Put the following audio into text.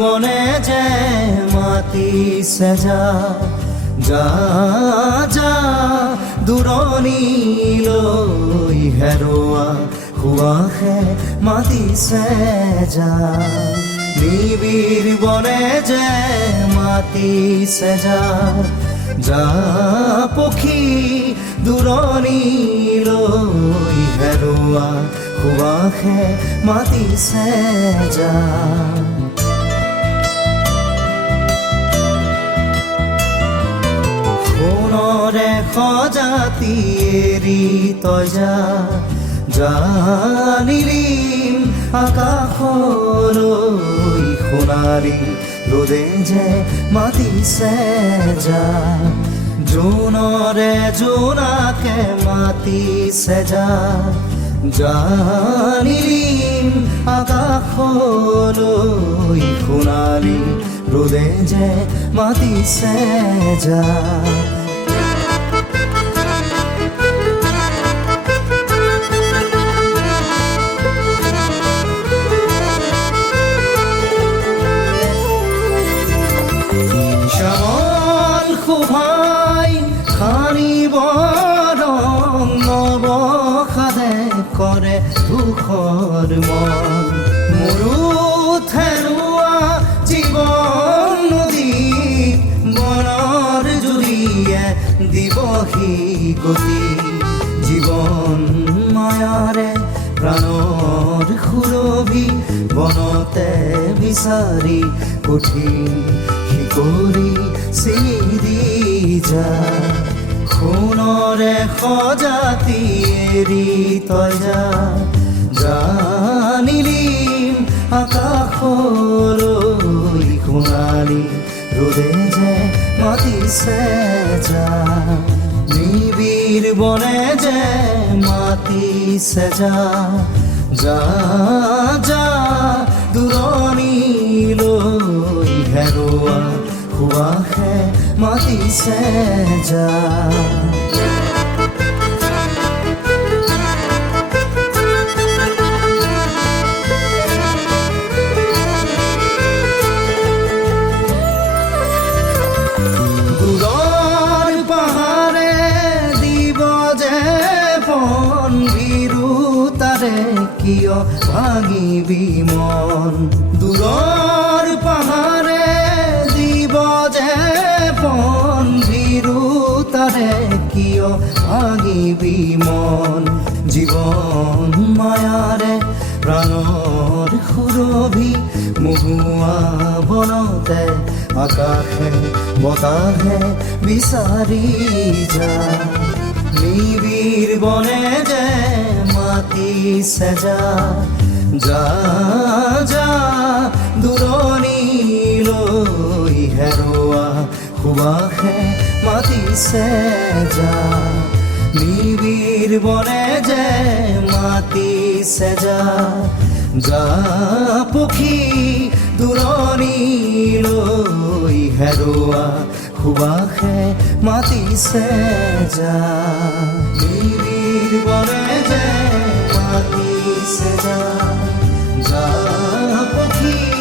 বনে যে মাতিছে যা যা দূৰণিলৈ হেৰুৱা সুৱাসে মাতিছে যা নিবিড় বনে যে মাতিছে যা পক্ষী দূৰণিলৈ হেৰুৱা সুৱাসে মাতিছে যা সোণৰে সজাতি এৰি তই যা নীলিম আকাশলৈ সোণালী ৰ'দে যে মাতিছে যা জোনৰে জোনাকে মাতিছে যা নীলিম আকাশলৈ সোণালী ৰ'দে যে মাতিছে যা শ্যামল শোভাই সানিব ৰং নৱসাদে কৰে ধূসৰ মন মোৰো থেৰুৱা জীৱন নদী বনৰ জুৰিয়ে দিবহি গতি জীৱন মায়াৰে প্ৰাণৰ সুৰভি বনতে বিচাৰি কঠিন শিকৰি চিনি দি যা সোণৰে সজাতি এৰি তই যা নীলিম আকাশলৈ সোণালী ৰ'দে যে মাতিছে যা নিবিড় বনে যে মাতিছে যা দূৰণিলৈ হেৰুৱা সুৱাসে মাতিছে যা দূৰৰ পাহাৰে দিব যে বন বিৰুতাৰে কিয় ভাঙিবি মন দূৰৰ পাহাৰে দিব যে বন বিৰুতাৰে কিয় ভাঙিবি মন জীৱন মায়াৰে প্ৰাণৰ সুৰভি মহুৱা বনতে আকাশে বতাহে বিচাৰি যা নিবিড় বনে যে মাতিছে যা দূৰণিলৈ হেৰুৱা সুৱাসে মাতিছে যা নিবিড় বনে যে মাতিছে যা পক্ষী দূৰণিলৈ হেৰুৱা সুৱাসে মাতিছে যা নিবিড় বনে যে মাতিছে যা পক্ষী